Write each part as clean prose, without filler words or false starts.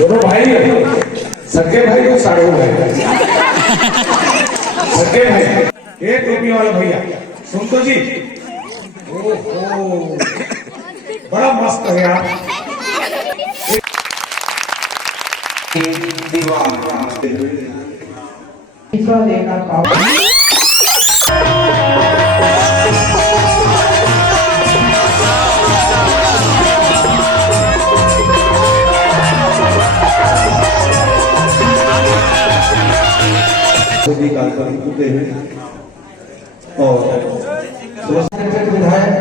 दोनों भाई सगे भाई को साड़ू भाई सगे भाई एक टोपी वाला भैया सुन तो जी। ओहो बड़ा मस्त है यार। होते हैं और विधायक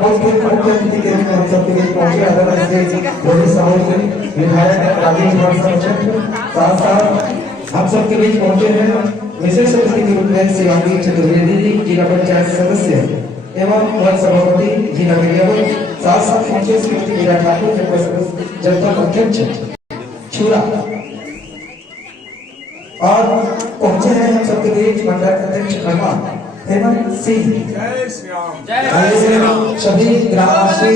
मुख्य अतिथि के रूप में हम सबके बीच पहुंचे अदालत से रोहित साहू विधायक राजेश साथ साथ हम सबके बीच पहुंचे हैं विशेष अतिथि के रूप में शिवांगी चतुर्वेदी जिला पंचायत सदस्य एवं वन सभापति जिला मीडिया साथ साथ पहुंचे श्रीमती मीरा ठाकुर जनता अध्यक्ष छुरा और पहुंचे हैं हम सबके बीच मंडल अध्यक्ष खरमा हेमंत सिंह सभी ग्रामवासी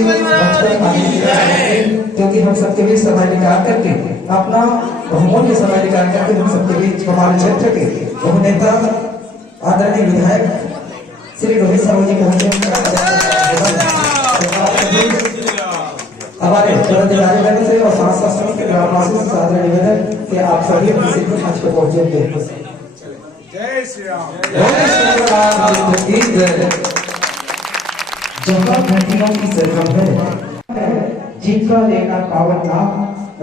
क्योंकि हम सबके बीच समय निकाल करके अपना बहुमूल्य समय निकाल करके हम सबके बीच हमारे क्षेत्र के बहुनेता आदरणीय विधायक श्री रोहित साहू जी पहुंचे हमारे पदाधिकारी से और साथ साथ के ग्रामवासियों से सादर निवेदन कि आप सभी किसी को मंच पर पहुंचे थे। जय श्री राम। जहाँ घंटियों की सरगम है जिनका लेना पावन नाम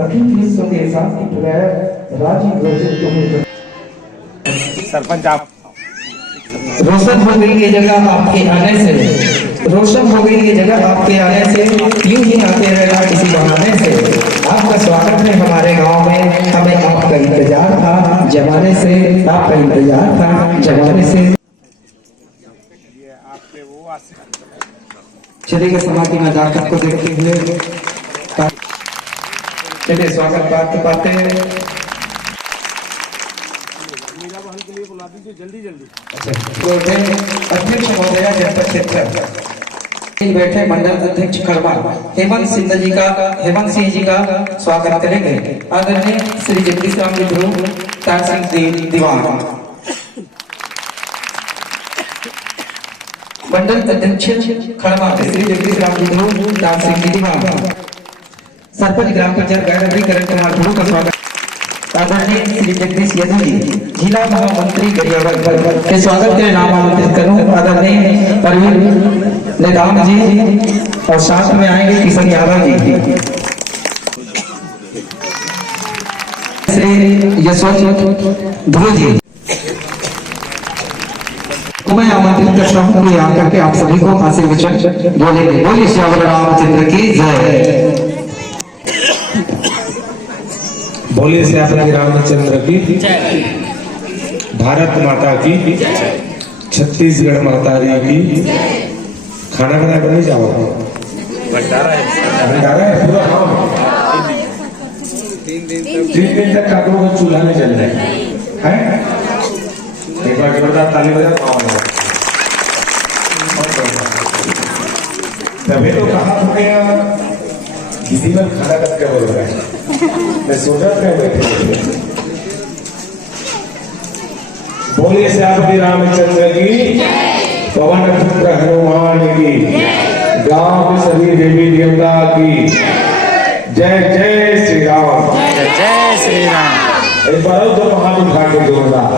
अखिल विश्व के शांति प्रेरक राजीव रोशन सरपंच आप रोशन हो गई ये जगह आपके आने से रोशन हो गई ये जगह आपके आने से यूं ही आते रहना किसी बहाने से आपका स्वागत है हमारे गांव में हमें आपका इंतजार था जमाने से आपका इंतजार था जमाने से। चलिए समाधि में जाकर को देखते हुए चलिए स्वागत पाते पाते जल्दी जल्दी। अध्यक्ष महोदय जनपद क्षेत्र बैठे मंडल अध्यक्ष खरमा हेमंत सिंह जी का स्वागत करेंगे आदरणीय श्री जगदीश राम जी ध्रुव तार सिंह दीवान मंडल अध्यक्ष खरमा श्री जगदीश राम जी ध्रुव तार सिंह दीवान सरपंच ग्राम पंचायत गायत्री करण कुमार ध्रुव का स्वागत आदरणीय श्री जगदीश यादव जी जिला महामंत्री गरियाबंद के स्वागत के लिए नाम आमंत्रित करूं आदरणीय परवीन नेताम जी और साथ में आएंगे किशन यादव जी श्री यशवंत ध्रुव जी मैं आमंत्रित करता हूं कि आकर के आप सभी को आशीर्वचन बोलेंगे। बोलिए श्याम रामचंद्र की जय। बोलिए श्री रामचंद्र की भारत माता की छत्तीसगढ़ माता की। खाना बना कर नहीं जाओ भंडारा है पूरा। हाँ 3 दिन तक काकरों का चूल्हा में जल रहा है। एक बार जोरदार ताली बजा तभी तो कहा तुम्हें किसी में खाना कट के बोल रहा है। मैं सोचा क्या बैठे। बोलिए श्री रामचंद्र की पवन पुत्र हनुमान की गांव के सभी देवी देवता की जय जय श्री राम। जय श्री राम। एक बार और तो हाथ उठा के जोरदार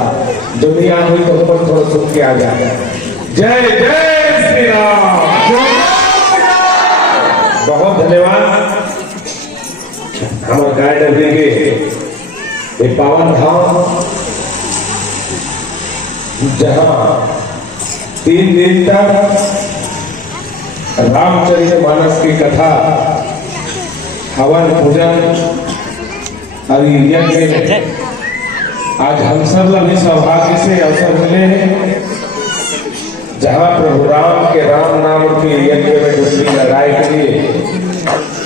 दुनिया हुई तो ऊपर थोड़ा सुन के आ जाए। जय जय श्री राम। बहुत धन्यवाद। हमारे गाय डबरी के पावन धाम जहां 3 दिन तक रामचरितमानस की कथा हवन पूजन और यज्ञ में आज हम सब अभी सौभाग्य से अवसर मिले हैं जहां प्रभु राम के राम नाम के यज्ञ में डुबकी लगाए के लिए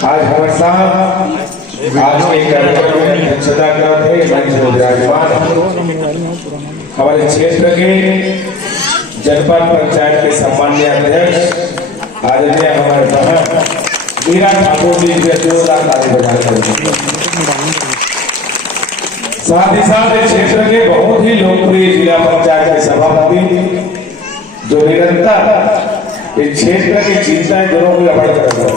आज हमारे साथ आज के कार्यक्रम में अध्यक्षता करते मंच विराजमान हमारे क्षेत्र के जनपद पंचायत के सम्मान्य अध्यक्ष आदरणीय हमारे बहन मीरा ठाकुर जी के जोरदार ताली बजाते हैं। साथ ही साथ इस क्षेत्र के बहुत ही लोकप्रिय जिला पंचायत के सभापति जो निरंतर इस क्षेत्र की चिंताएं दोनों को अवगत कर रहे हैं।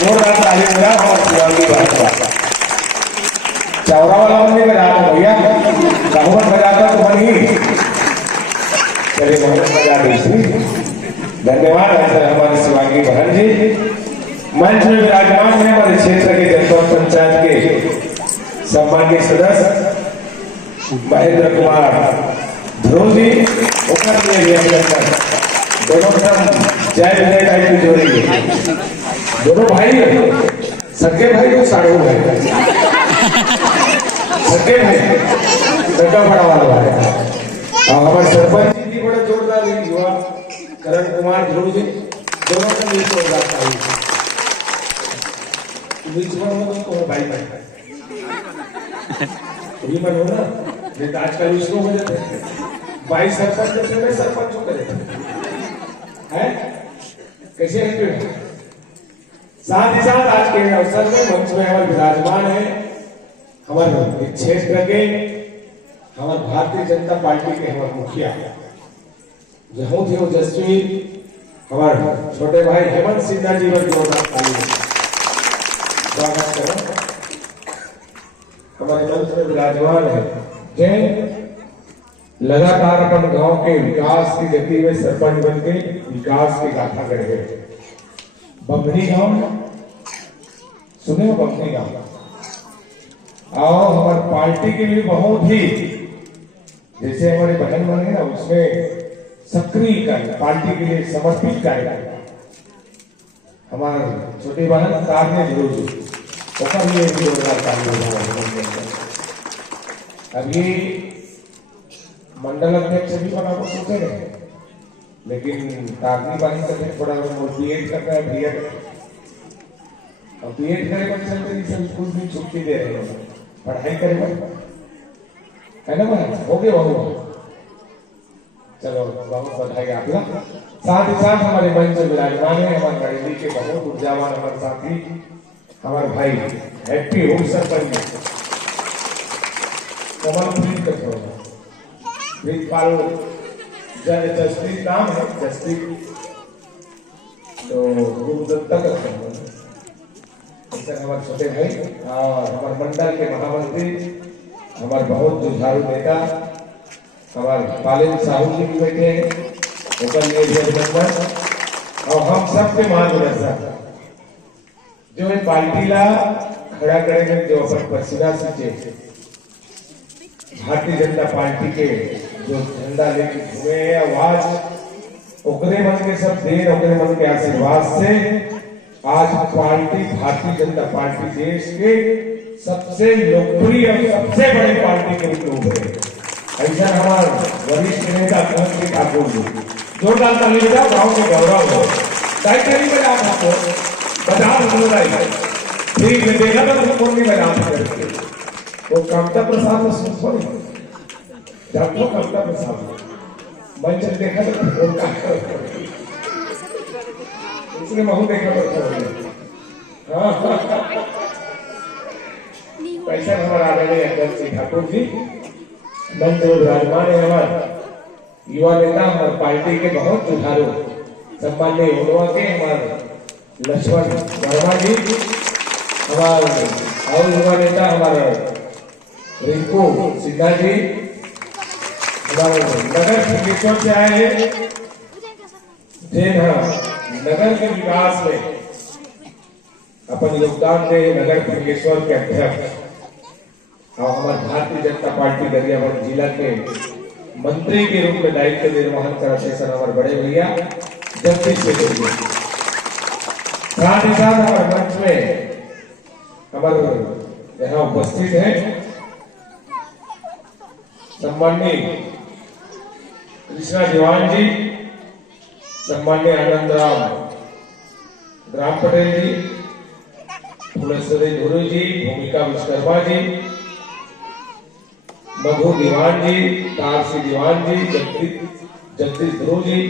जोरदार ताली बजा और शिवाजी भाजपा चौरा वाला बन नहीं बजाता भैया, कहुमत बजाता तो बन ही चलिए बहुत बजा दी। धन्यवाद हमारे शिवाजी बहन जी। मंच में विराजमान है हमारे क्षेत्र के जनपद पंचायत के सम्मानीय सदस्य महेंद्र कुमार ध्रुव जी, दोनों जय विजय टाइप की जोड़ी, दोनों भाई सगे भाई को साड़ू है, सगे भाई लड़का बड़ा वाला है। और हमारे सरपंच जी बड़े जोरदार युवा करण कुमार ध्रुव जी, दोनों का मिल जोरदार था। बीच में तो भाई भाई भी बनो ना, नहीं तो आजकल उसको हो जाते हैं भाई सरपंच में सरपंच को करे हैं कैसे है। साथ ही साथ आज के अवसर में मंच में हमारे विराजमान है हमारे क्षेत्र के हमारे भारतीय जनता पार्टी के हमारे मुखिया बहुत ही ओजस्वी हमारे छोटे भाई हेमंत सिन्हा जी पर जोरदार ताली स्वागत करें। हमारे मंच में विराजमान है जय लगातार अपन गांव के विकास की गति में सरपंच बन के विकास की गाथा कर रहे हैं। बमनी गांव सुने हो, बमनी गांव और हमारी पार्टी के लिए बहुत ही जैसे हमारे बहन बने ना उसमें सक्रिय कार्य पार्टी के लिए समर्पित कार्य हमारे छोटी बहन तारने जरूर अभी मंडल अध्यक्ष भी बना को सोचे रहे, लेकिन तारनी बानी करने थोड़ा बीएड कर रहा है बीएड, और बीएड करे बच्चे तो स्कूल भी छुट्टी दे रहे हैं, पढ़ाई करे है ना भाई, हो गए बहुत। चलो बहुत बधाई आप लोग। साथ ही साथ हमारे मंच में विराजमान है हमारे बरेली के बहुत ऊर्जावान हमारे साथी हमारे भाई हैप्पी होम सरपंच कमलप्रीत प्रीतपाल जसप्रीत नाम है, जसप्रीत तो गुरुदत्ता करते हैं हमारे छोटे भाई और हमारे मंडल के महामंत्री हमारे बहुत जुझारू नेता हमारे पालिन साहू जी भी बैठे हैं, और हम सबके मार्गदर्शक जो है पार्टी ला खड़ा करेंगे, जो अपन पसीना सींचे भारतीय जनता पार्टी के जो झंडा लेके घूमे हैं आवाज ओकरे मन के सब देर ओकरे मन के आशीर्वाद से आज पार्टी भारतीय जनता पार्टी देश के सबसे लोकप्रिय और सबसे बड़ी पार्टी के रूप में उभरे। ऐसा हमारे वरिष्ठ नेता मोहन ठाकुर जी जोरदार ताली बजाओ, गांव के गौरव हो। ताली बजा आपको बजा ठीक है, देखा तो कौन नहीं बजा करके वो कमता प्रसाद में सुन पड़े डॉक्टर कमता प्रसाद मंच देखा तो उसने महू देखा पैसा हमारा आदरणीय ठाकुर जी मंच में विराजमान है हमारे युवा नेता हमारे पार्टी के बहुत जुझारू सम्मान्य युवा के हमारे लक्ष्मण वर्मा जी, हमारे और युवा नेता हमारे रिंकू सिन्हा जी, हमारे नगर सिद्धेश्वर से आए हैं नगर के विकास में अपन योगदान दे नगर सिद्धेश्वर के अध्यक्ष और हमारे भारतीय जनता पार्टी गरियाबंद जिला के मंत्री के रूप में दायित्व निर्वहन करते सर हमारे बड़े भैया जगदीश से साथ ही साथ हमारे मंच में हमारे यहाँ उपस्थित है सम्माननीय कृष्णा दीवान जी, सम्माननीय आनंद राम पटेल जी, फुलेश्वरी गुरु जी, भूमिका विश्वकर्मा जी, मधु दीवान जी, तारसी दीवान जी, जगदीश ध्रुव जी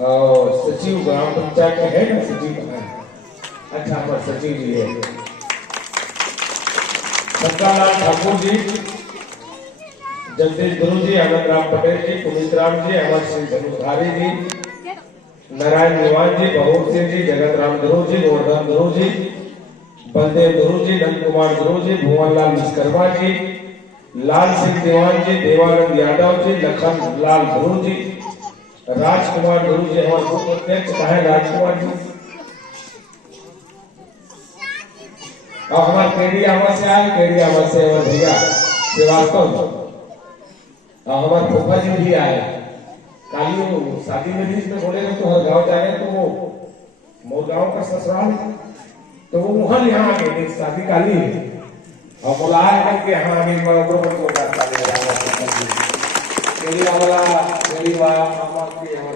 और सचिव ग्राम पंचायत के है ना सचिव, अच्छा हमारे सचिव जी है सत्तालाल ठाकुर जी, जगदीश गुरु जी, अमर राम पटेल जी, पुनीत राम जी, अमर सिंह धनुषधारी जी, नारायण दीवान जी, बहोर सिंह जी, जगत राम गुरु जी, गोवर्धन गुरु जी, बलदेव गुरु जी, नंद कुमार गुरु जी, भुवनलाल विश्वकर्मा जी, लाल सिंह दीवान जी, देवानंद यादव जी, लखन लाल गुरु जी, राजकुमार गुरु जी, हमारे पूर्व अध्यक्ष कहे राजकुमार जी, और हमारे केडी आवाज से आए, केडी आवाज से और भैया श्रीवास्तव, और हमारे फूफा जी भी आए। काली शादी में भी इसमें बोले तो हर गांव जा रहे तो वो मोर गांव का ससुराल तो वो वहां यहाँ आ गए, शादी काली है और बुलाया करके हाँ अभी मैं उनको बोलता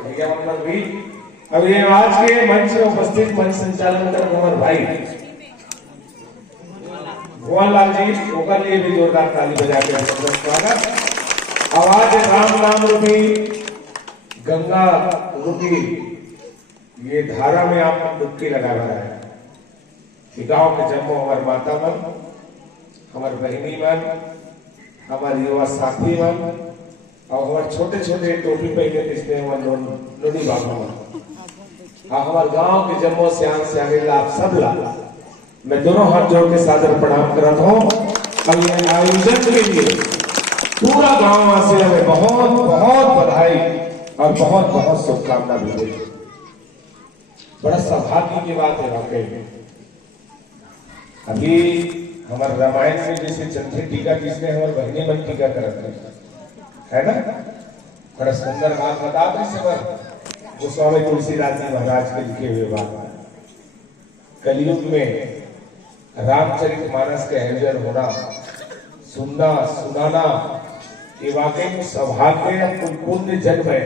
भैया मतलब भी अब ये आज के मंच में उपस्थित मंच संचालन कर कुमार भाई भुवनलाल जी, ओकर लिए भी जोरदार ताली बजा के स्वागत। आवाज राम नाम रूपी गंगा रूपी ये धारा में आप डुबकी लगा रहा है। गांव के जन्मों हमारे माता मन, हमारे बहनी मन, हमारे युवा साथी मन और हमारे छोटे छोटे टोपी पहने इसमें हमारे लोनी बाबा मन, हमारे गांव के जम्मो श्याम श्यामी लाभ सब लाभ मैं दोनों हाथ जोड़ के सादर प्रणाम करता हूँ। आयोजन के लिए पूरा गांव वासियों में बहुत बहुत बधाई और बहुत बहुत शुभकामना भी देती। बड़ा सौभाग्य की बात है वाकई में। अभी हमारे रामायण में जैसे चंद्र टीका जिसने हमारे बहनी मन टीका करते है ना, बड़ा सुंदर बात बता दें गोस्वामी तुलसीदास जी महाराज के लिखे हुए बात। कलयुग में रामचरितमानस के आयोजन होना, सुनना सुनाना ये वाकई में सौभाग्य या पुण्य जन्म है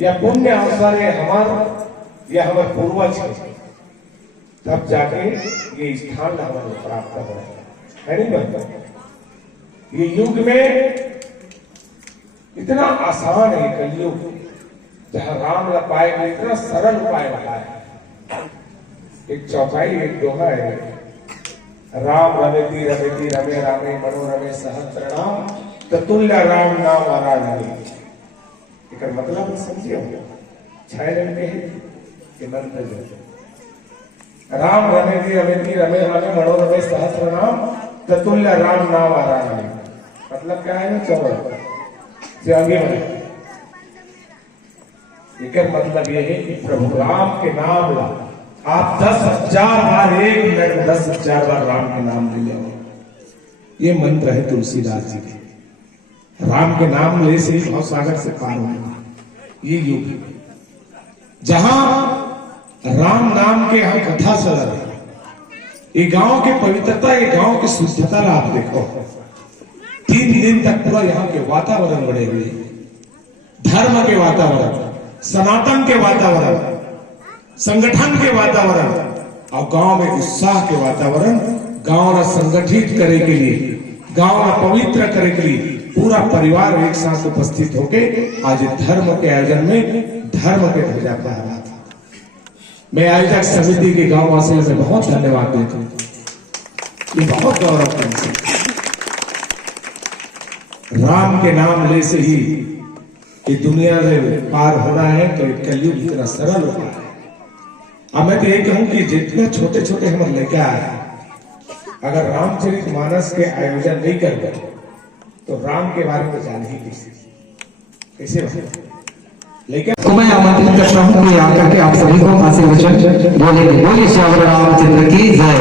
या पुण्य अवसर है या हमारे पूर्वज तब जाके ये स्थान हमारे प्राप्त हो है नहीं बनता। ये युग में इतना आसान है कलयुग, जहां राम लपाए में इतना सरल उपाय बताया। एक चौपाई एक दोहा है, राम रमेती रमेती रमे रामे मनोरमे सहस्रनाम ततुल्य राम नाम वाराणसी। एक मतलब समझिए छाए रंगे के मंत्र जो राम रमेती रमेती रमे रामे मनोरमे सहस्रनाम ततुल्य राम नाम वाराणसी। मतलब क्या है ना, चौबल से आगे बढ़े। एक मतलब ये है कि प्रभु राम के नाम ला आप 10,000 बार, एक मिनट में 10,000 बार राम के नाम ले लो। ये मंत्र है तुलसीदास जी के। राम के नाम ले से भव सागर से पार होगा। ये युग जहां राम नाम के यहाँ कथा चल रही है, ये गांव की पवित्रता, ये गांव की शुद्धता आप देखो। 3 दिन तक पूरा यहाँ के वातावरण बने हुए, धर्म के वातावरण, सनातन के वातावरण, संगठन के वातावरण और गांव में उत्साह के वातावरण। गांव को संगठित करे के लिए, गांव को पवित्र करे के लिए पूरा परिवार एक साथ उपस्थित होके आज धर्म के आयोजन में धर्म के ध्वजा फहरा था। मैं आयोजक समिति के गांव वासियों से बहुत धन्यवाद देता हूं। ये बहुत गौरवपूर्ण है। राम के नाम ले से ही ये दुनिया में पार होना है तो कलयुग इतना सरल होता है। अब मैं तो ये कहूं कि जितने छोटे छोटे हमारे लेके आए, अगर रामचरितमानस के आयोजन नहीं कर गए तो राम के बारे में जान ही कैसे लेकिन तो मैं आमंत्रित करता हूं कि आकर के आप सभी को आशीर्वचन बोलेंगे। बोलिए श्याम रामचंद्र की जय।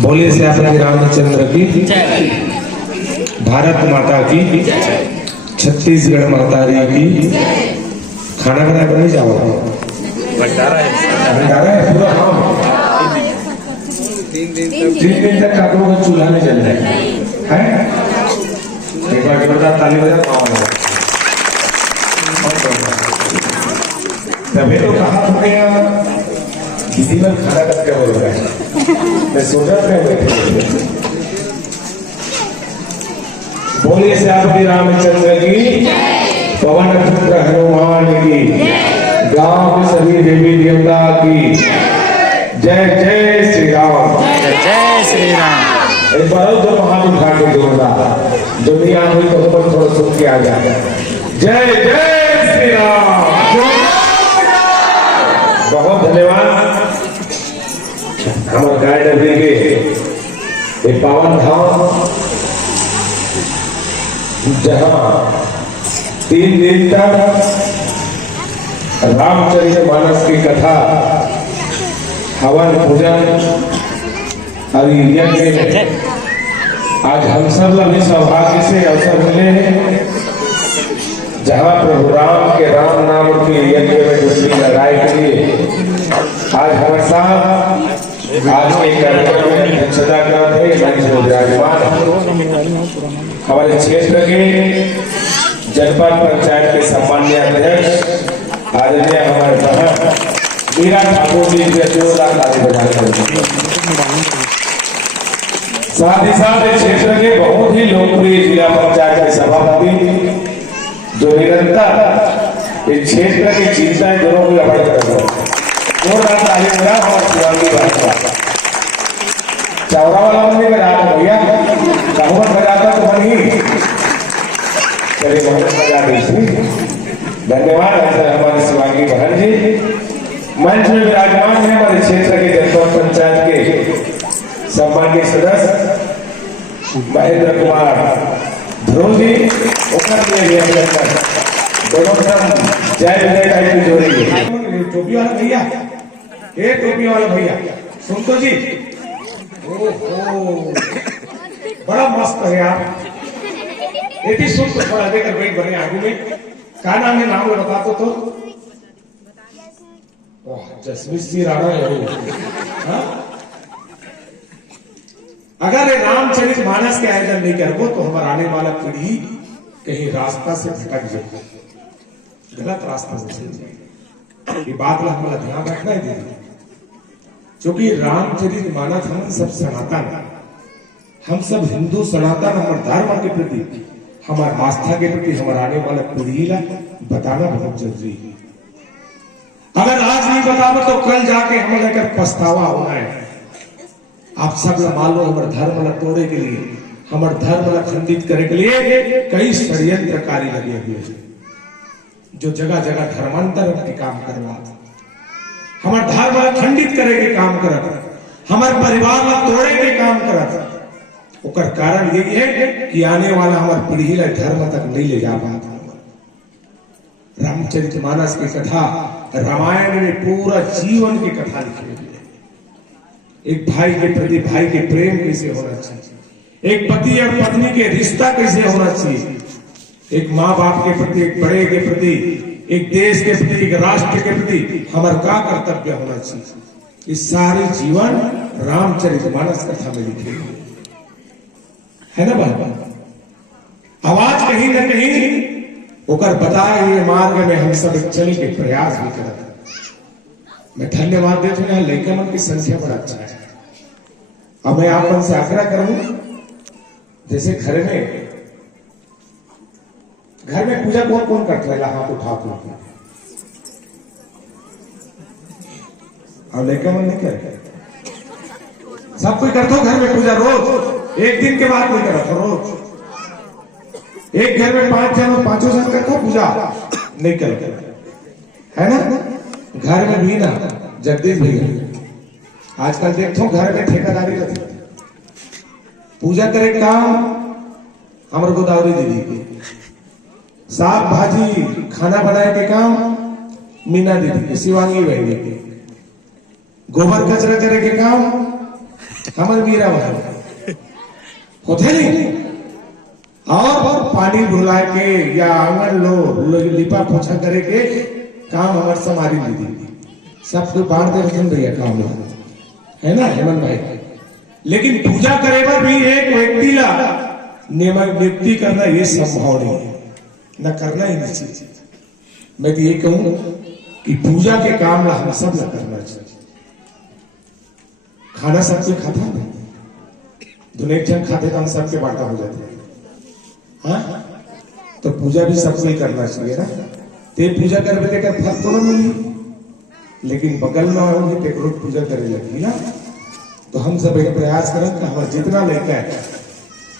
बोलिए श्याम रामचंद्र की जय। भारत माता की, छत्तीसगढ़ माता की। खाना बनाया नहीं जाओ, भंडारा है पूरा। हाँ 3 दिन तक आप लोगों का चूल्हा में जल जाए है। एक बार जोरदार ताली बजा। तभी तो कहा तुमने किसी में खाना करके बोल रहा है, मैं सोचा था बैठे। बोलिए श्याम रामचंद्र की, पवन पुत्र हनुमान की, गांव के सभी देवी देवता की जय जय। एक बार और दोनों हाथ उठा के जोरदार दुनिया हुई तो हम थोड़ा सुन के आ जाए। जय जय श्री राम। बहुत धन्यवाद हमारे गाइड के ये पावन धाम जहां 3 दिन तक रामचरितमानस की कथा हवन पूजन और यज्ञ में आज हम सब लोग इस सौभाग्य से अवसर मिले हैं जहां प्रभु राम के राम नाम के यज्ञ में डुबकी लगाए के लिए आज हमारे साथ आज के कार्यक्रम में अध्यक्षता करते हैं विराजमान हमारे क्षेत्र के जनपद पंचायत के सम्मान्य अध्यक्ष आदरणीय हमारे बहन मीरा ठाकुर जी के जोरदार ताली बजाते साथ ही साथ इस क्षेत्र के बहुत ही लोकप्रिय जिला पंचायत के सभापति जो निरंतर इस क्षेत्र की चिंता दोनों को अवगत कर रहे हैं। जोरदार ताली बजा और शिवांगी भाजपा चावरा वाला बंदे में जाता भैया बहुमत बजाता तो बनी चलिए बहुत बजा दी। धन्यवाद हमारे शिवांगी बहन जी मंच में विराजमान है हमारे क्षेत्र के जनपद पंचायत के सम्मानीय सदस्य महेंद्र कुमार ध्रुव जी दोनों जय विजय टाइप की जोड़ी टोपी वाला भैया ये टोपी वाला भैया सुन तो जी ओहो बड़ा मस्त है यार ये भी सुन तो थोड़ा देकर बैठ बने आगे में क्या नाम है नाम बता तो जसवीर सिंह राणा है। अगर रामचरित मानस के आयोजन नहीं करो तो हमारा आने वाला पीढ़ी कहीं रास्ता से भटक जाए गलत रास्ता से ये बात ला हमारा ध्यान रखना है दीदी क्योंकि रामचरित मानस हम सब सनातन हम सब हिंदू सनातन हमारे धर्म के प्रति हमारे आस्था के प्रति हमारे आने वाला पीढ़ी ला बताना बहुत जरूरी है। अगर आज नहीं बताओ तो कल जाके हमें लेकर पछतावा होना है। आप सब मालूम हमारे धर्म ला तोड़े के लिए हमारे धर्म ला खंडित करने के लिए कई षड्यंत्रकारी लगे हुए जो जगह जगह धर्मांतर के काम कर रहा था हमारे धर्म ला खंडित करे के काम कर हमारे परिवार ला तोड़े के काम कर उसका कारण यही है कि आने वाला हमारे पीढ़ी ला धर्म तक नहीं ले जा पाता। रामचरितमानस की कथा रामायण में पूरा जीवन की कथा लिखी हुई है। एक भाई के प्रति भाई के प्रेम कैसे होना चाहिए एक पति और पत्नी के रिश्ता कैसे होना चाहिए एक माँ बाप के प्रति एक बड़े के प्रति एक देश के प्रति एक राष्ट्र के प्रति हमारा क्या कर्तव्य होना चाहिए इस सारे जीवन रामचरितमानस कथा में लिखे हुए है ना भाई। आवाज कहीं ना कहीं होकर बताए हुए मार्ग में हम सब चल के प्रयास भी करते मैं धन्यवाद देता हूँ यहाँ लेखन की संख्या बड़ा अच्छा है। अब मैं आप से आग्रह करूं जैसे घर में पूजा कौन कौन करता है हाथ उठा और लेकर मन नहीं करे सब कोई करता हो घर में पूजा रोज एक दिन के बाद नहीं करता रोज एक घर में 5 जन 5 जन करता पूजा नहीं करते है ना घर में भी ना जगदीश भैया आजकल देखते हो घर में ठेकेदारी रहती पूजा करे काम हमारे गोदावरी दीदी के साग भाजी खाना बनाए के काम मीना दीदी के शिवांगी बहनी के गोबर कचरा करे के काम हमारे मीरा बहन होते नहीं और पानी भुला के या आंगन लो लिपा पोछा करे के काम हमारे समारी दीदी सबको बांट दे रखन भैया काम है ना हेमंत भाई। लेकिन पूजा करे पर भी एक व्यक्ति ला नियुक्ति करना ये संभव नहीं है न करना ही नहीं चाहिए। मैं तो ये कहूं कि पूजा के काम ला हम सब न करना चाहिए। खाना सबसे खाता है दुनिया जन खाते तो हम सबके बांटा हो जाते हैं हाँ तो पूजा भी सबको ही करना चाहिए ना। ते पूजा कर लेकर फल तो न मिली लेकिन बगल में आओगे तेकरो पूजा करे लगी ना तो हम सब एक प्रयास करें कि हमारे जितना लड़का है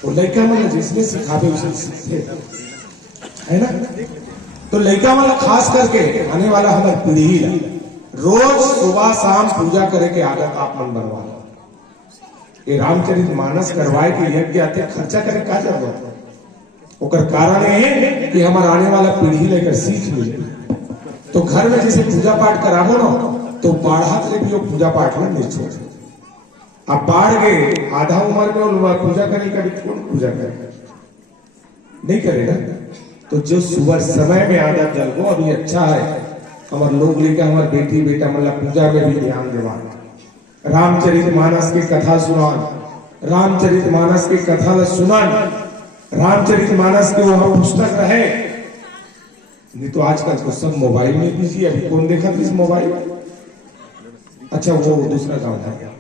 वो लड़का मतलब जिसने सिखावे उसे सीखते है ना। तो लड़का वाला खास करके आने वाला हमारी पीढ़ी रोज सुबह शाम पूजा करे के आदत आप मन बनवा। ये रामचरित मानस करवाए के यज्ञ आते खर्चा करे का जरूरत है। ओकर कारण है कि हमारा आने वाला पीढ़ी लेकर सीख मिले। तो घर में जैसे पूजा पाठ कराबो ना तो बाढ़ा करे भी पूजा पाठ में नहीं छोड़। अब बाढ़ गए आधा उम्र में लोग पूजा करे कभी कौन पूजा करे नहीं करेगा। तो जो सुबह समय में आधा जल वो अभी अच्छा है। हमारे लोग लेकर हमारे बेटी बेटा मतलब पूजा में भी ध्यान देवा। रामचरित मानस की कथा सुनान, रामचरित मानस की कथा सुनान, रामचरित मानस के वहां पुस्तक रहे। नहीं तो आजकल तो सब मोबाइल में बिजी। अभी कौन देखा इस मोबाइल। अच्छा वो दूसरा काम है।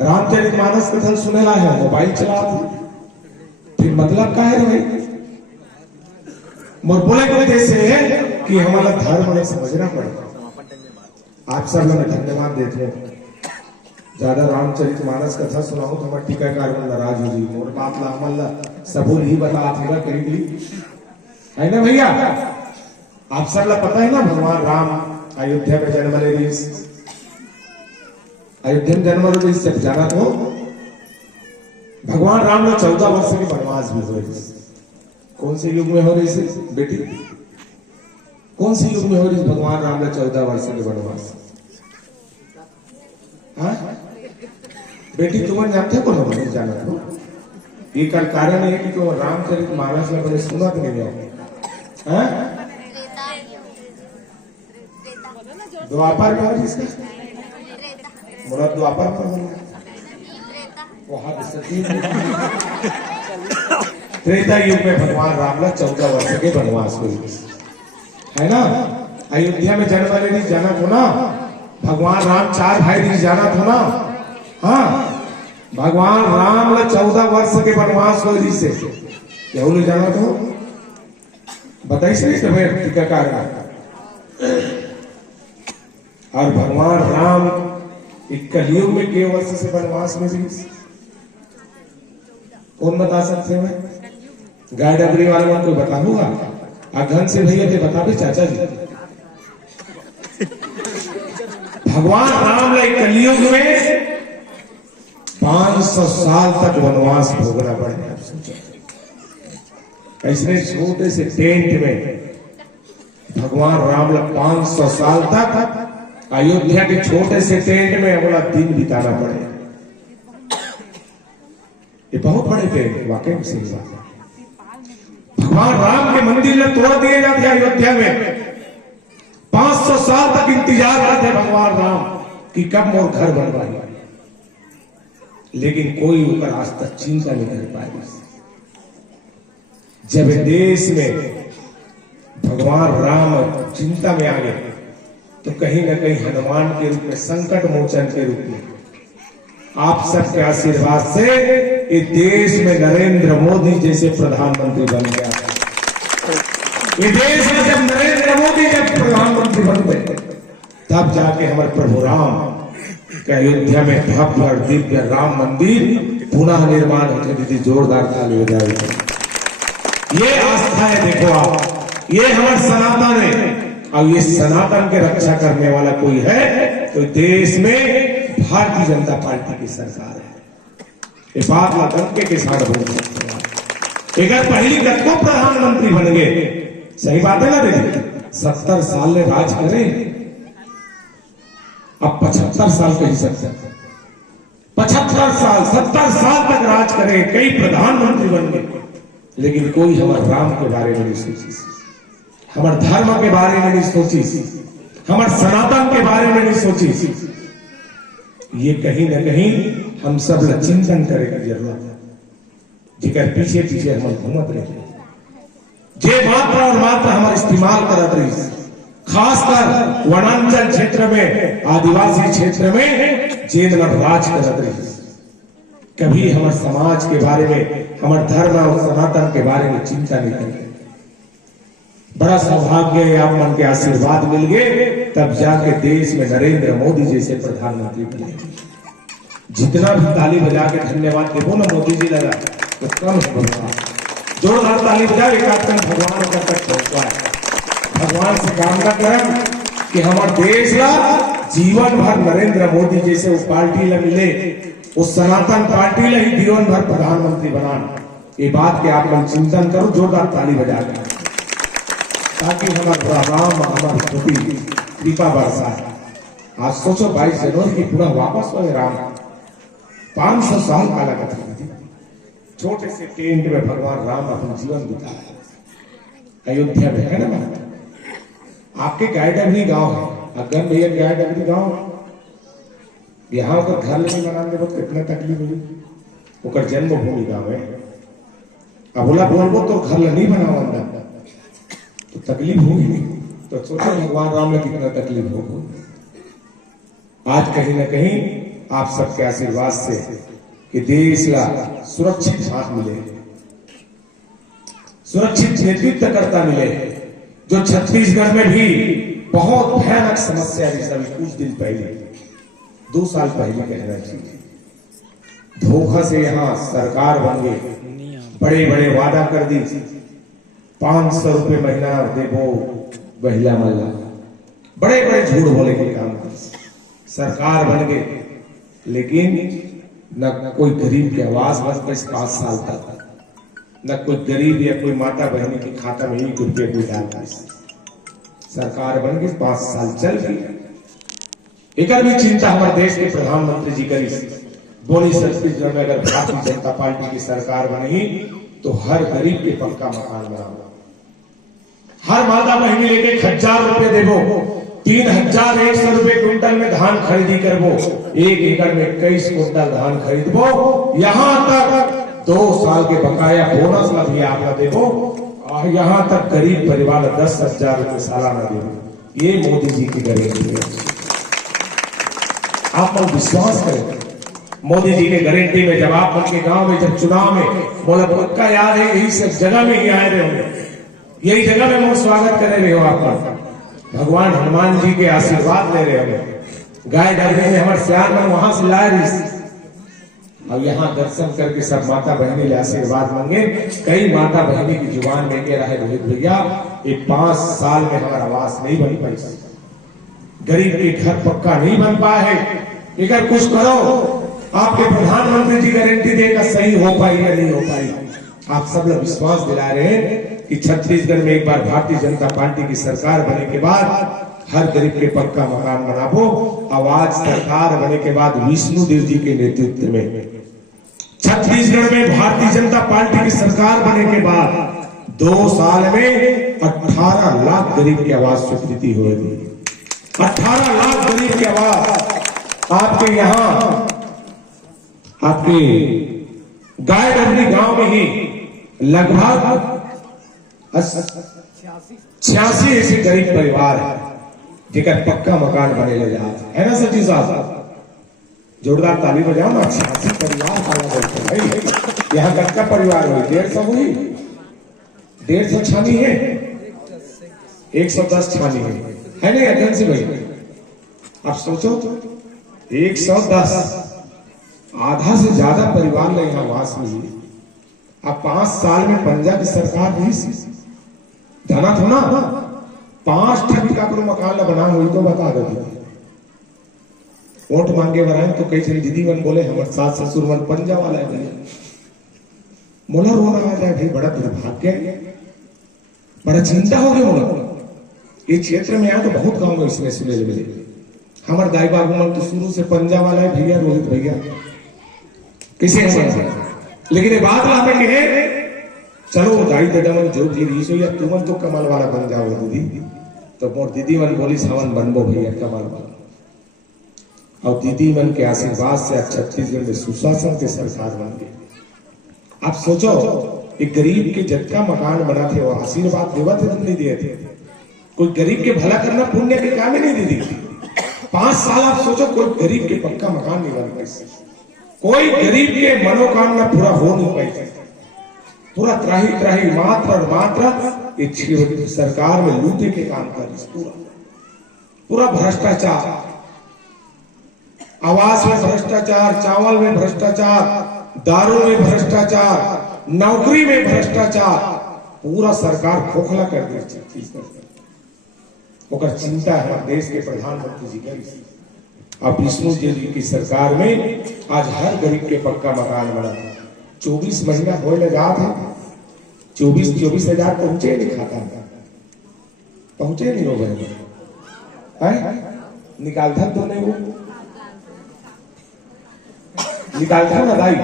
रामचरित मानस कथा सुनेला है मोबाइल चला फिर मतलब क्या है भाई। मोर बोले को जैसे है कि हमारा धर्म हमें समझना पड़ेगा। आप सब लोग धन्यवाद देते हैं। ज्यादा रामचरित मानस कथा सुनाओ तो हमारे टीकाकार में नाराज हो जी। मोर बात ला अमल सबूर ही बता थे करीबी है ना भैया। आप सब लोग पता है ना भगवान राम अयोध्या में जन्म ले रही। अयोध्या में जन्म ले जब जाना तो भगवान राम ने 14 वर्ष के वनवास भी हो रही। कौन से युग में हो रही से बेटी। कौन से युग में हो रही भगवान राम ने 14 वर्ष के वनवास। बेटी तुम्हें जानते को नहीं जाना तो ये कारण है कि तो रामचरित मानस में बड़े सुना तो नहीं आओ। द्वापर में हो जिसका मुराद द्वापर में त्रेता युग में भगवान राम ने 14 वर्ष के वनवास हुई है ना। अयोध्या में जन्म लेने जाना था ना। भगवान राम 4 भाई जाना था ना। हाँ भगवान राम ने 14 वर्ष के वनवास हो रही से क्या जाना था बताइए सही तुम्हें टीकाकार। और भगवान राम एक कलयुग में के वर्ष से वनवास में भी कौन बता सकते हैं। गाय डबरी वाले को बता दूंगा। घन से भैया थे बता भी चाचा जी। भगवान राम ने कलयुग में 500 साल तक वनवास भोगना पड़ेगा। ऐसे छोटे से टेंट में भगवान राम ने 500 साल तक अयोध्या के छोटे से टेंट में अपना दिन बिताना पड़े। ये बहुत बड़े टेंट वाकई में सही बात है। भगवान राम के मंदिर में तोड़ दिए जाते अयोध्या में। 500 साल तक इंतजार करते भगवान राम कि कब मोर घर बनवाएगा। लेकिन कोई ऊपर आज तक चिंता नहीं कर पाएगा। जब देश में भगवान राम चिंता में आ गए तो कहीं ना कहीं हनुमान के रूप में संकट मोचन के रूप में आप सबके आशीर्वाद से ये देश में नरेंद्र मोदी जैसे प्रधानमंत्री बन गया। ये देश में जब नरेंद्र मोदी जब प्रधानमंत्री बन गए तब जाके हमारे प्रभु राम के अयोध्या में भव्य और दिव्य राम मंदिर पुनः निर्माण होते थी। जोरदार ताली बजाई। ये आस्था है। देखो आप ये हमारे सनातन है और ये सनातन के रक्षा करने वाला कोई है तो देश में भारतीय जनता पार्टी की सरकार है। ये बात लंके के साथ बोल सकते हैं। अगर पहली गत को प्रधानमंत्री बन गए सही बात है ना। देखिए 70 साल ने राज करे। अब 75 साल कह सकते 75 साल 70 साल तक राज करे। कई प्रधानमंत्री बन गए लेकिन कोई हमारे राम के बारे में नहीं सोची, हमारे धर्म के बारे में नहीं सोची, हमारे सनातन के बारे में नहीं सोची। ये कहीं ना कहीं हम सब लोग चिंतन करे की जरूरत है। जिकर पीछे पीछे हम घूमत रहे जे मात्र और मात्र हमारे इस्तेमाल करत रही। खासकर वनांचल क्षेत्र में आदिवासी क्षेत्र में जेल में राज करत रही। कभी हमारे समाज के बारे में हमारे धर्म और सनातन के बारे में चिंता नहीं करें। बड़ा सौभाग्य है आप मन के आशीर्वाद मिल गए तब जाके देश में नरेंद्र मोदी जैसे प्रधानमंत्री बने। जितना भी ताली बजा के धन्यवाद देवो ना मोदी जी लगा तो कम है भगवान। जोरदार ताली बजा एक आदमी भगवान का तक पहुंचवा है। भगवान से कामना करें कि हमारे देश ला जीवन भर नरेंद्र मोदी जैसे उस पार्टी ला मिले, उस सनातन पार्टी ला ही जीवन भर प्रधानमंत्री बनाना। ये बात के आप लोग चिंतन करो, जोरदार ताली बजा के, ताकि हमारा राम हमारी स्तुति कृपा बरसा है। आज सोचो 22 जनवरी की पूरा वापस हो राम 500 साल का लगा था। छोटे से टेंट में भगवान राम अपना जीवन बिताया अयोध्या में, है ना। आपके गायडबरी गांव है, अगन भैया गायडबरी गांव, यहाँ का घर नहीं बनाने वक्त कितना तकलीफ हुई। ओकर जन्मभूमि गांव है। अब बोला बोलबो तो घर नहीं बनाओ अंदर तो तकलीफ होगी। तो सोचो भगवान राम ने कितना तकलीफ होगी। आज कहीं ना कहीं आप सबके आशीर्वाद से कि देश ला सुरक्षित हाथ मिले, सुरक्षित नेतृत्व करता मिले। जो छत्तीसगढ़ में भी बहुत भयानक समस्या है, अभी कुछ दिन पहले 2 साल पहले कहना चाहिए, धोखा से यहाँ सरकार बन गई, बड़े बड़े वादा कर दी, 500 रुपए महीना देवो महिला मल्ला, बड़े बड़े झूठ बोले के काम कर सरकार बन गए। लेकिन न कोई गरीब की आवाज बन पाई 5 साल तक, न कोई गरीब या कोई माता बहनी के खाता में 1 रुपये कोई डाल पाई। सरकार बन गई, 5 साल चल गई। एक भी चिंता हमारे देश के प्रधानमंत्री जी करी बोली, छत्तीसगढ़ में अगर भारतीय जनता पार्टी की सरकार बनेगी तो हर गरीब के पक्का मकान बनाओ, हर माता बहनी लेके 1000 रुपए देवो, 3100 रुपए क्विंटल में धान खरीदी करबो, 1 एकड़ में 21 क्विंटल धान खरीदबो। यहाँ तक 2 साल के बकाया बोनस ला भी आप देवो, और यहाँ तक गरीब परिवार 10,000 रुपए सालाना देवो। ये मोदी जी की गारंटी है। आप लोग विश्वास करें मोदी जी के गारंटी में। जब आप उनके गांव में जब चुनाव में बोला पक्का याद है, यही सब जगह में ही आए रहे होंगे, यही जगह में मोर स्वागत कर रहे हो आपका। भगवान हनुमान जी के आशीर्वाद ले रहे होंगे। गाय डरने में हमारे सियार में वहां से लाए रही, अब यहाँ दर्शन करके सब माता बहनी ले आशीर्वाद मांगे। कई माता बहनी की जुबान लेके रहे रोहित भैया, ये 5 साल में हमारा आवास नहीं बन पाई, गरीब के घर पक्का नहीं बन पाया है। अगर कुछ करो, आपके प्रधानमंत्री जी गारंटी देगा सही हो पाई या नहीं हो पाई। आप सब लोग विश्वास दिला रहे हैं कि छत्तीसगढ़ में एक बार भारतीय जनता पार्टी की सरकार बने के बाद हर गरीब के पक्का मकान बनाबो। आवाज सरकार बने के बाद विष्णुदेव जी के नेतृत्व में छत्तीसगढ़ में भारतीय जनता पार्टी की सरकार बने के बाद 2 साल में 18 लाख गरीब की आवाज स्वीकृति होगी। 18 लाख गरीब की आवाज आपके यहाँ, आपके गाय डबरी गांव में ही लगभग 86 ऐसे गरीब परिवार है जिनका पक्का मकान बने ले जा, है ना सचिव साहब? जोरदार ताली बजाओ ना। 86 परिवार भाई, यहाँ कितना परिवार हुई? 150 हुई, 150 छानी है, 110 छानी है नहीं अध्ययन से भाई? आप सोचो 110, आधा से ज्यादा परिवार ने यहाँ वास मिली। अब 5 साल में पंजाब की सरकार नहीं धना था ना, 5 ठगी का मकान बना हुई तो बता दो। वोट मांगे बनाए तो कई जन दीदी मन बोले हमारे सास ससुर मन पंजाब वाला है भैया, मोला रोना आ जाए भाई, बड़ा दुर्भाग्य, बड़ा चिंता हो गई मोला। ये क्षेत्र में यहाँ तो बहुत गाँव में इसमें सुने मिले, हमारे दाई बाबू मन तो शुरू से पंजाब वाला है भैया, रोहित भैया किसे है। लेकिन ये बात ला के है, चलो दाई दादा मन जो भी रीस हो या तुम तो कमाल वाला बन जाओ दीदी, तो मोर दीदी मन बोली सावन बनबो भैया कमाल वाला। और दीदी मन के आशीर्वाद से आज छत्तीसगढ़ में सुशासन के सरकार बन गई। आप सोचो एक गरीब के झटका मकान बना थे और आशीर्वाद देवा थे, तुम नहीं दिए थे। कोई गरीब के भला करना पुण्य के काम ही नहीं दीदी। 5 साल आप सोचो कोई गरीब के पक्का मकान नहीं बन पाई, कोई गरीब के मनोकामना पूरा हो नहीं पाई, पूरा त्राही त्राही मात्र और मात्र ये सरकार में लूटे के काम कर, पूरा भ्रष्टाचार। आवास में भ्रष्टाचार, चावल में भ्रष्टाचार, दारू में भ्रष्टाचार, नौकरी में भ्रष्टाचार, पूरा सरकार खोखला कर दी चीज ओकर चिंता है देश के प्रधानमंत्री जी की। अब विष्णु जी की सरकार में आज हर गरीब के पक्का मकान बना। 24 महीना हो लगा था, 24 हजार पहुंचे नहीं खाता, पहुंचे नहीं हो गए निकाल था तो नहीं, वो निकाल था ना दाई,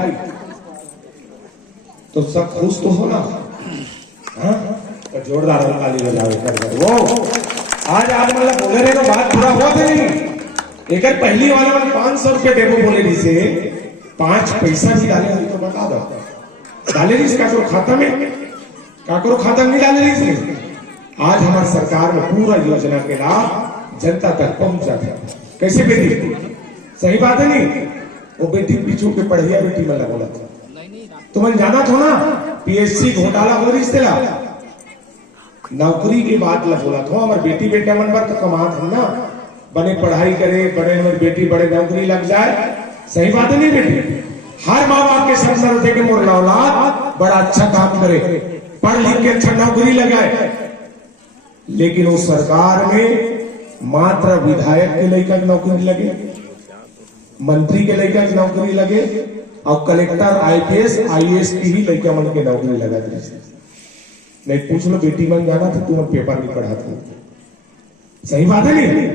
तो सब खुश तो हो ना। तो जोरदार ताली बजाओ कर वो। आज आप मतलब बोले रहे तो बात पूरा हुआ था नहीं। एक पहली वाले में 500 रुपये डेबो बोले रही से 5 पैसा भी डाले नहीं तो बता दो डाले रही काकरो खाता में, काकरो खाता में डाले रही से। आज हमारी सरकार में पूरा योजना के लाभ जनता तक पहुंचा था। कैसे बेटी, सही बात है नहीं, वो बेटी पीछू के पढ़िया बेटी में बोला था तुम्हें जाना था ना, पीएससी घोटाला हो रही से नौकरी की बात बोला था। हमारे बेटी बेटा मन पर तो कमा था ना, बने पढ़ाई करे, बड़े हमारी बेटी बड़े नौकरी लग जाए। सही बात है नहीं बेटी, हर माँ बाप के सपना होते कि मोर औलाद बड़ा अच्छा काम करे, पढ़ लिख के अच्छा नौकरी लगाए। लेकिन उस सरकार में मात्र विधायक के लड़का की नौकरी लगे, मंत्री के लड़का की नौकरी लगे, और कलेक्टर आईपीएस आईएएस की ही लड़का मन के नौकरी लगा दी। नहीं पूछ लो बेटी मन जाना था, तुम पेपर नहीं पढ़ा था। सही बात है नहीं,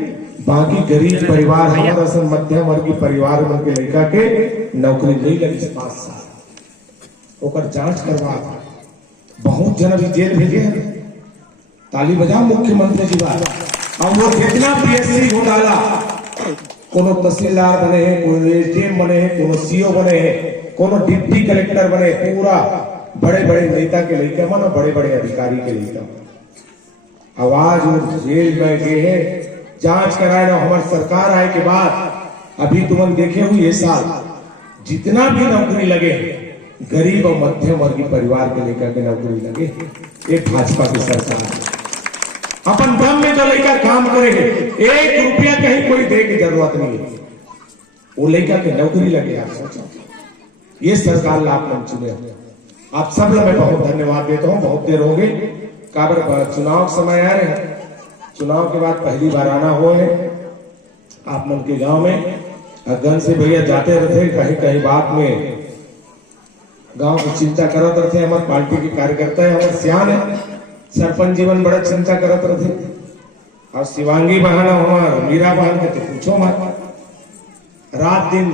बाकी गरीब परिवार हमारा मध्यम वर्गीय परिवार मन के लड़का के नौकरी नहीं लगी 5 साल ओकर जांच करवा। बहुत जन अभी जेल भेजे हैं, ताली बजाओ मुख्यमंत्री जी बात। अब वो कितना पीएससी घोटाला, कोनो तहसीलदार बने हैं, कोनो एसडीएम बने हैं, कोनो सीओ बने हैं, कोनो डिप्टी कलेक्टर बने, पूरा बड़े बड़े नेता के लड़का मन और बड़े बड़े अधिकारी के लड़का आवाज और जेल में गए हैं। जांच कराए ना हमारी सरकार आए के बाद अभी तुम देखे हुए ये साल जितना भी नौकरी लगे गरीब और मध्यम वर्गीय परिवार के लेकर के नौकरी लगे। ये भाजपा की सरकार अपन दम में जो लेकर काम करेंगे, 1 रुपया कहीं कोई दे की जरूरत नहीं है, वो लेकर के नौकरी लगे। आप सोचो ये सरकार लाभ मन चुने। आप सब लोग मैं बहुत धन्यवाद देता हूँ। बहुत देर हो गई, काबर चुनाव समय आ रहे हैं, चुनाव के बाद पहली बार आना हुआ है आप मन के गांव में। गन से भैया जाते रहते कहीं कहीं बात में गांव की चिंता करते रहते। हमारे पार्टी के कार्यकर्ता है, हमारे सियान है, सरपंच जीवन बड़ा चिंता करते रहते। और शिवांगी बहन हमार मीरा बहन के तो पूछो मत, रात दिन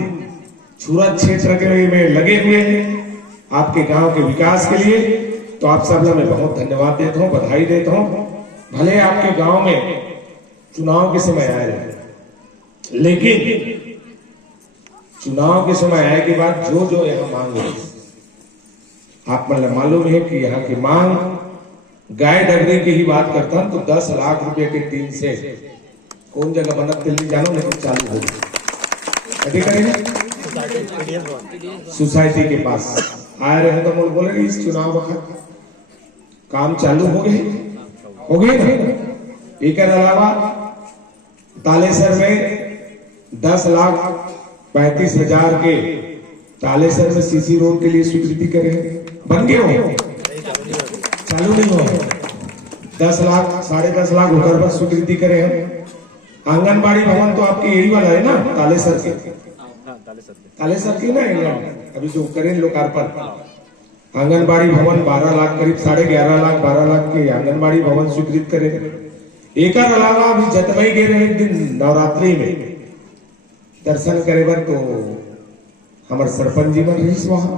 सूरत क्षेत्र के में लगे हुए हैं आपके गांव के विकास के लिए। तो आप सब लोग मैं बहुत धन्यवाद देता हूँ, बधाई देता हूँ। भले आपके गांव में चुनाव के समय आए रहे, लेकिन चुनाव के समय आए के बाद जो जो यहाँ मांग है, आप मतलब मालूम है कि यहाँ की मांग गाय डगरी की ही बात करता हूं तो 10 लाख रुपए के 3 सेट कौन जगह बनत दिल्ली जानो लेकिन चालू हो गई सोसाइटी के पास आए रहे तो बोल बोले इस चुनाव वक्त काम चालू हो गए ना। एक अलावा तालेसर में 10,35,000 के तालेसर में सीसी रोड के लिए स्वीकृति करे, बन गए हो, चालू नहीं हो। 10 लाख 10.5 लाख होकर पर स्वीकृति करे हैं। आंगनबाड़ी भवन तो आपके यही वाला है ना, तालेसर की ना अभी जो करें लोकार्पण। आंगनबाड़ी भवन 12 लाख करीब 11.5 लाख 12 लाख के आंगनबाड़ी भवन स्वीकृत करे। एक अलावा अभी जतमई गए रहे एक दिन नवरात्रि में दर्शन करे बर, तो हमारे सरपंच जी मन रही वहां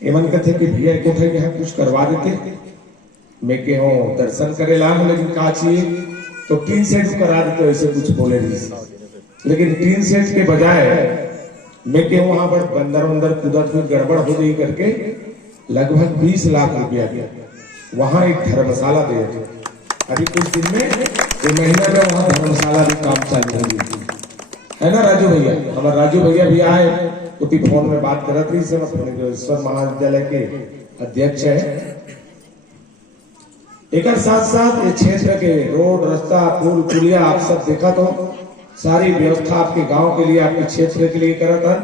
एमन कहते कि भैया को थे यहाँ कुछ करवा देते। मैं के हो दर्शन करे ला, लेकिन का चाहिए तो 3 सेट करा देते, ऐसे कुछ बोले रही। लेकिन 3 सेट के बजाय मैं के वहां पर बंदर वंदर कुदत में गड़बड़ हो गई करके लगभग 20 लाख रुपया वहां एक धर्मशाला दे थे। अभी कुछ दिन में 2 महीने में वहां धर्मशाला भी काम चालू होगी, है ना राजू भैया। हमारे राजू भैया भी आए तो फोन में बात कर रही से ईश्वर महाविद्यालय के अध्यक्ष है। एक साथ साथ ये क्षेत्र के रोड रास्ता पुल पुलिया आप सब देखा तो सारी व्यवस्था आपके गांव के लिए, आपके क्षेत्र के लिए करत हन।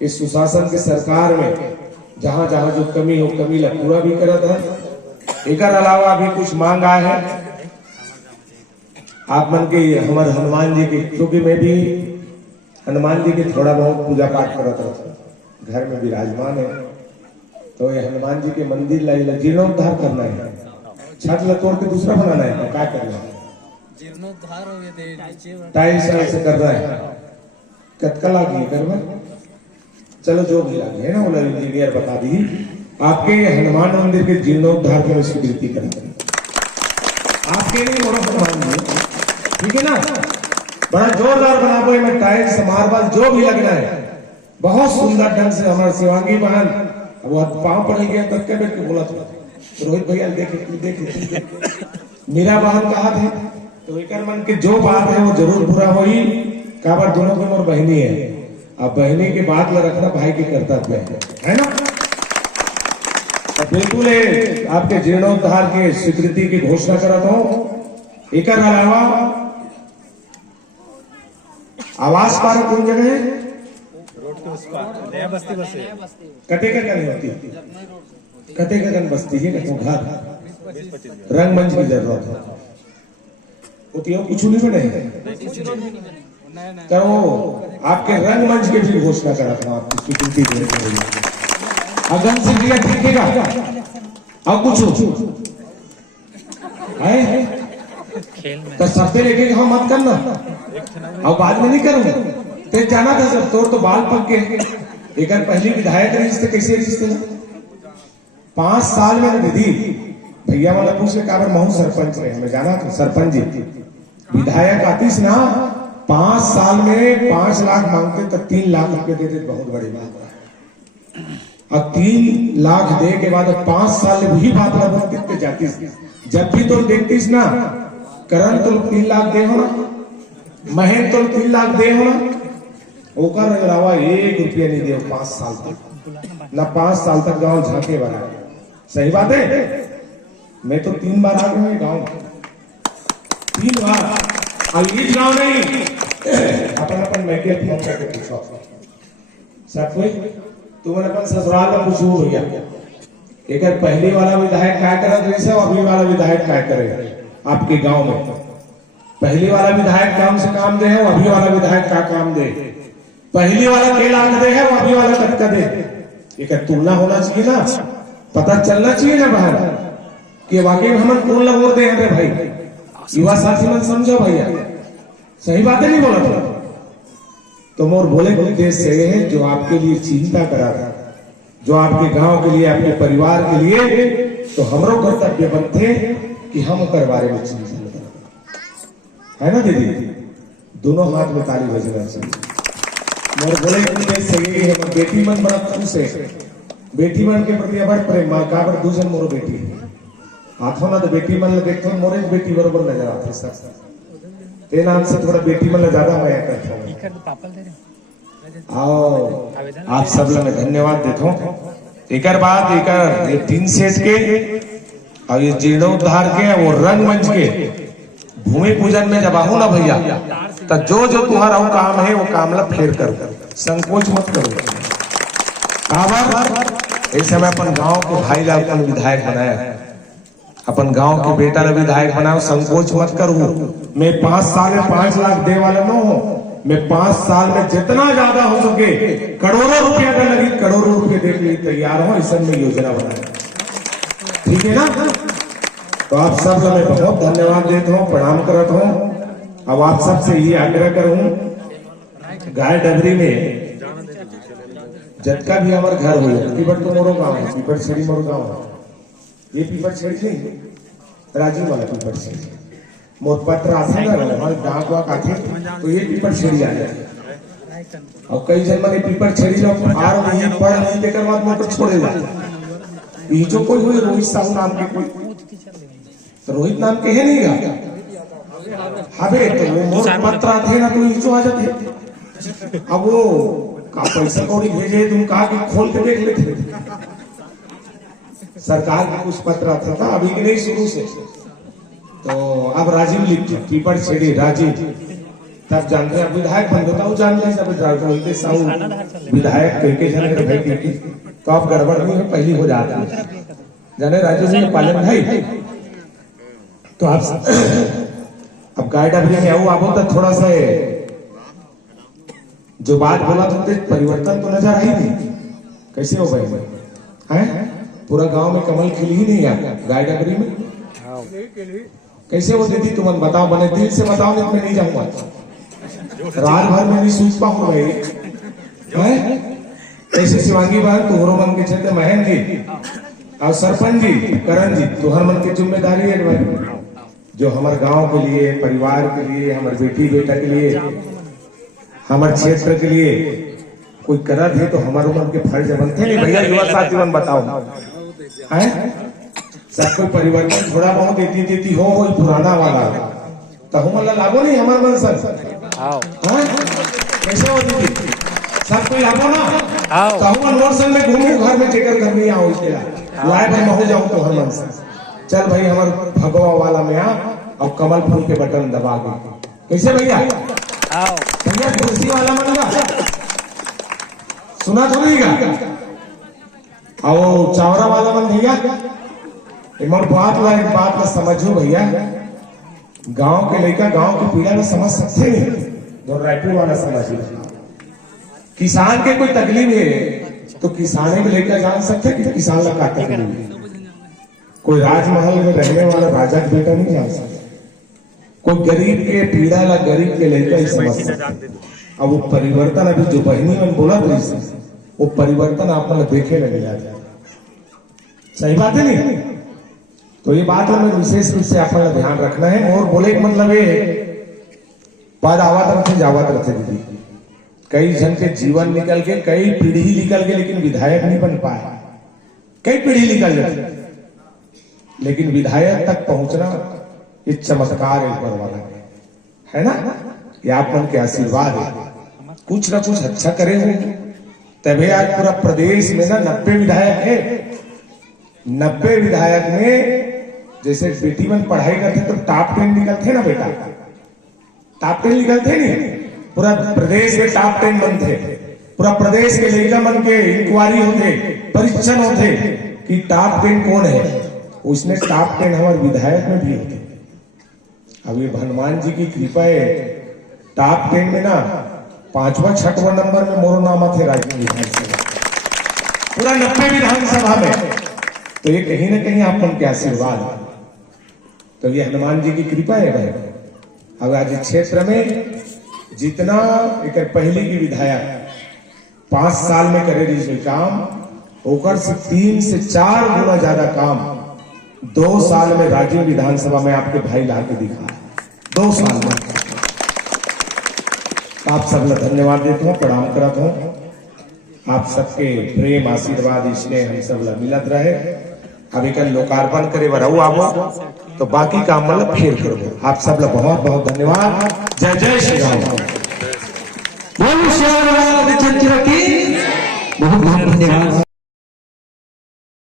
इस सुशासन की सरकार में जहां जहां जो कमी हो कमी ला पूरा भी करत हन। एकर अलावा भी कुछ मांग आए है आप मन के हमारे हनुमान जी के, क्योंकि मैं भी हनुमान जी के थोड़ा बहुत पूजा पाठ करत रहता, घर में विराजमान है। तो ये हनुमान जी के मंदिर ला जीर्णोद्धार करना है, छत ला तोड़ के दूसरा बनाना है, क्या करना है? जीर्णोद्धार हो गए टाइल्स ऐसे कर रहा है, कतका लागी घर में, चलो जो भी लागे है ना, वो इंजीनियर बता दी। आपके हनुमान मंदिर के जीर्णोद्धार की स्वीकृति करते हैं आपके लिए बड़ा हनुमान जी, ठीक है ना, बड़ा जोरदार बना हुए में टाइल्स मार्बल जो भी लगना है बहुत सुंदर ढंग से। हमारे शिवांगी बहन वो पांव पड़ गया तब के बैठ के बोला था रोहित भैया देखे मीरा बहन कहा थे, तो एक मन के जो बात है वो जरूर पूरा होगी। काबर दोनों की मोर बहनी है, अब बहनी की बात ला रखना भाई के कर्तव्य है ना। तो बिल्कुल आपके जीर्णोद्धार के स्वीकृति की घोषणा करता हूं। एक अलावा आवास पार्क कौन जगह है? रोड के उस पार नया बस्ती बस है। कटे का नहीं होती, कटे का कन बस्ती है ना, तो घर रंगमंच की जरूरत है, उतियों कुछ नहीं बने तो आपके रंगमंच के भी घोषणा करा था आपकी स्वीकृति देने के लिए। अगन से दिया ठीकेगा और कुछ है तो सबसे लेके हम मत करना और बाद में नहीं करूंगा। तो जाना था सब तोड़ तो बाल पक के एक पहली विधायक रिश्ते कैसे रिश्ते 5 साल में दीदी भैया वाला पूछ ले काबर महू सरपंच रहे, हमें जाना था सरपंच जी विधायक आतीस ना 5 साल में 5 लाख मांगते तो 3 लाख रुपए देते, बहुत बड़ी बात है। अब 3 लाख दे के बाद 5 साल वही बात लगती जाती, जब भी तो देखतीस ना करण तो 3 लाख दे हो ना, महेंद्र तो 3 लाख दे हो ना, ओकर अलावा 1 रुपया नहीं दे 5 साल तक ना, 5 साल तक गांव झांके बना। सही बात है, मैं तो 3 बार आ गया गांव, 3 बार। और इस गांव नहीं अपन अपन मैके फोन करके पूछो सब कोई, तुमने अपन ससुराल में पूछो भैया एक पहली वाला विधायक क्या करे जैसे अभी वाला विधायक क्या करे आपके गांव में। पहली वाला विधायक काम से काम दे है, अभी वाला विधायक क्या काम दे, पहली वाला के लाख दे है, अभी वाला कटका दे। एक तुलना होना चाहिए ना, पता चलना चाहिए ना बाहर कि वाकई में हम कौन लगोर दे हैं भाई। युवा साथी मन समझो भैया, सही बात नहीं बोला था तो मोर बोले के उद्देश्य से है जो आपके लिए चिंता करा रहा, जो आपके गांव के लिए, आपके परिवार के लिए, तो हमरो कर्तव्य बनते कि हम उनके बारे में चिंता है ना दीदी, दोनों हाथ में ताली बजना चाहिए। मोर बोले के उद्देश्य से है बेटी मन बड़ा खुश है, बेटी मन के प्रति बड़ प्रेम, का बड़ दूसर मोर बेटी हाथों ना तो बेटी मन देखते मोरे बेटी बरोबर नजर आते सर, ते नाम से थोड़ा बेटी मन ज्यादा माया करता हूँ। आओ आप सब लोग मैं धन्यवाद देता हूँ। एक बात एक 3 सेट के और ये जीर्णोद्धार के और रंगमंच के भूमि पूजन में जब आहू ना भैया तो जो जो तुम्हारा वो काम है वो काम ला फेर कर, संकोच मत करो। ऐसे में अपन गांव के भाई ला अपन विधायक बनाया, अपन गांव के बेटा ला विधायक बनाओ, संकोच मत करो। मैं 5 साल में 5 लाख दे वाला न हो, मैं 5 साल में जितना ज्यादा हो सके करोड़ों रुपया का लगी करोड़ों रुपये देने के लिए तैयार हो, ऐसा में योजना बनाए, ठीक है ना। तो आप सब मैं बहुत धन्यवाद देता हूँ, प्रणाम करता हूँ। अब आप सबसे ये आग्रह करूँ गाय डबरी में जतका भी हमारे घर हो पीपट तो मोरो गाँव है, पीपट छेड़ी मोरो गाँव है, ये पीपट छेड़ी नहीं राजीव वाला पीपट छेड़ी मोर पत्र आते ना हमारे डाक वाक आते तो ये पीपट छेड़ी आ जाए। और कई जन मैंने पीपट छेड़ी लोग आर नहीं पढ़ नहीं देकर बाद मोटर छोड़ेगा। ये जो कोई हुई रोहित साहू नाम के कोई तो रोहित नाम के है नहीं गा हबे तो वो मोर पत्र आते ना तो ये जो आ जाते। अब वो का पैसा कौड़ी भेजे तुम कहा कि खोल के देख लेते, सरकार का कुछ पत्र आता था अभी के नहीं शुरू से, तो अब राजीव लिखते पीपट छेड़ी राजीव तब जानते हैं विधायक बन गया जानते हैं सब बोलते साहू विधायक कह जाने भाई की तो आप गड़बड़ नहीं है पहली हो जाती है जाने राजू सिंह पालन भाई तो आप अब गाइड अभी में आओ तो थोड़ा सा जो बात बोला तो परिवर्तन तो नजर आई नहीं कैसे हो भाई हैं पूरा गांव में कमल खिल ही नहीं आया गाइड अगरी में कैसे हो दीदी तुम बताओ बने दिल से बताओ नहीं मैं नहीं जाऊंगा रात भर में नहीं सूझ पाऊंगा भाई ऐसे शिवांगी बहन तुहरो मन के क्षेत्र महन जी और सरपंच जी करण जी तुहर मन की जिम्मेदारी है भाई जो हमारे गांव के लिए परिवार के लिए हमारे बेटी बेटा के लिए हमारे क्षेत्र के लिए कोई करत है तो हमारे मन के फर्ज बनते नहीं भैया युवा साथी बताओ है सब कोई परिवर्तन थोड़ा बहुत देती हो कोई पुराना वाला तो हम लागो नहीं हमारे मन सर कैसे हो दीदी सब कोई लागो ना तो हम नोर संग में घूमू घर में टिकर घर में आओ इसके लाए भाई मैं हो जाऊं तो हर मन से चल भाई हमारे भगवा वाला में आ और कमल फूल के बटन दबा गए कैसे भैया भैया कुर्सी वाला मन का सुना तो नहीं का और चावरा वाला मन भैया एक बात का समझो भैया गांव के लड़का गांव की पीड़ा में समझ सकते नहीं जो रायपुर वाला समझ किसान के कोई तकलीफ है तो किसाने में लेकर जान सकते कि किसान लगा तकलीफ है कोई राजमहल में रहने वाला राजा का बेटा नहीं जान सकता कोई गरीब के पीड़ा ला गरीब के लेकर ही समझ सकता अब वो परिवर्तन अभी जो बहनी में बोला वो परिवर्तन आप मतलब देखे लगे जाते सही बात है नहीं तो ये बात हमें विशेष रूप से आपका ध्यान रखना है और बोले का मतलब ये पद आवात रखे जावत रखे दीदी कई जन के जीवन निकल के कई पीढ़ी निकल के लेकिन विधायक नहीं बन पाए कई पीढ़ी निकल गई लेकिन विधायक तक पहुंचना ये चमत्कार है ऊपर वाला है ना ये आप मन के आशीर्वाद है कुछ ना कुछ अच्छा करे हो तभी आज पूरा प्रदेश में ना 90 विधायक है 90 विधायक में जैसे बेटी मन पढ़ाई करते तो टॉप 10 निकलते ना बेटा टॉप 10 निकलते नहीं पूरा प्रदेश के टॉप 10 बनते पूरा प्रदेश के लड़का मन के इंक्वायरी होते परीक्षण होते कि टॉप 10 कौन है उसमें टॉप 10 हमारे विधायक में भी होते अब ये हनुमान जी की कृपा है टॉप 10 में ना 5वां 6वां नंबर में मोरो नामा थे राज्य विधानसभा पूरा 90 विधानसभा में तो ये कहीं ना कहीं आप मन के आशीर्वाद तो ये हनुमान जी की कृपा है भाई अब आज क्षेत्र में जितना एक पहले की विधायक 5 साल में करे रही काम होकर से 3 से 4 गुना ज्यादा काम 2 साल में राज्य विधानसभा में आपके भाई ला के दिखा 2 साल में आप सब लोग धन्यवाद देते हो प्रणाम करत हो आप सबके प्रेम आशीर्वाद स्नेह हम सब लोग मिलत रहे अभी कल लोकार्पण करे बरऊ आवो तो बाकी काम मतलब फिर करो आप सब लोग बहुत बहुत धन्यवाद जय जय श्री राम बहुत बहुत धन्यवाद।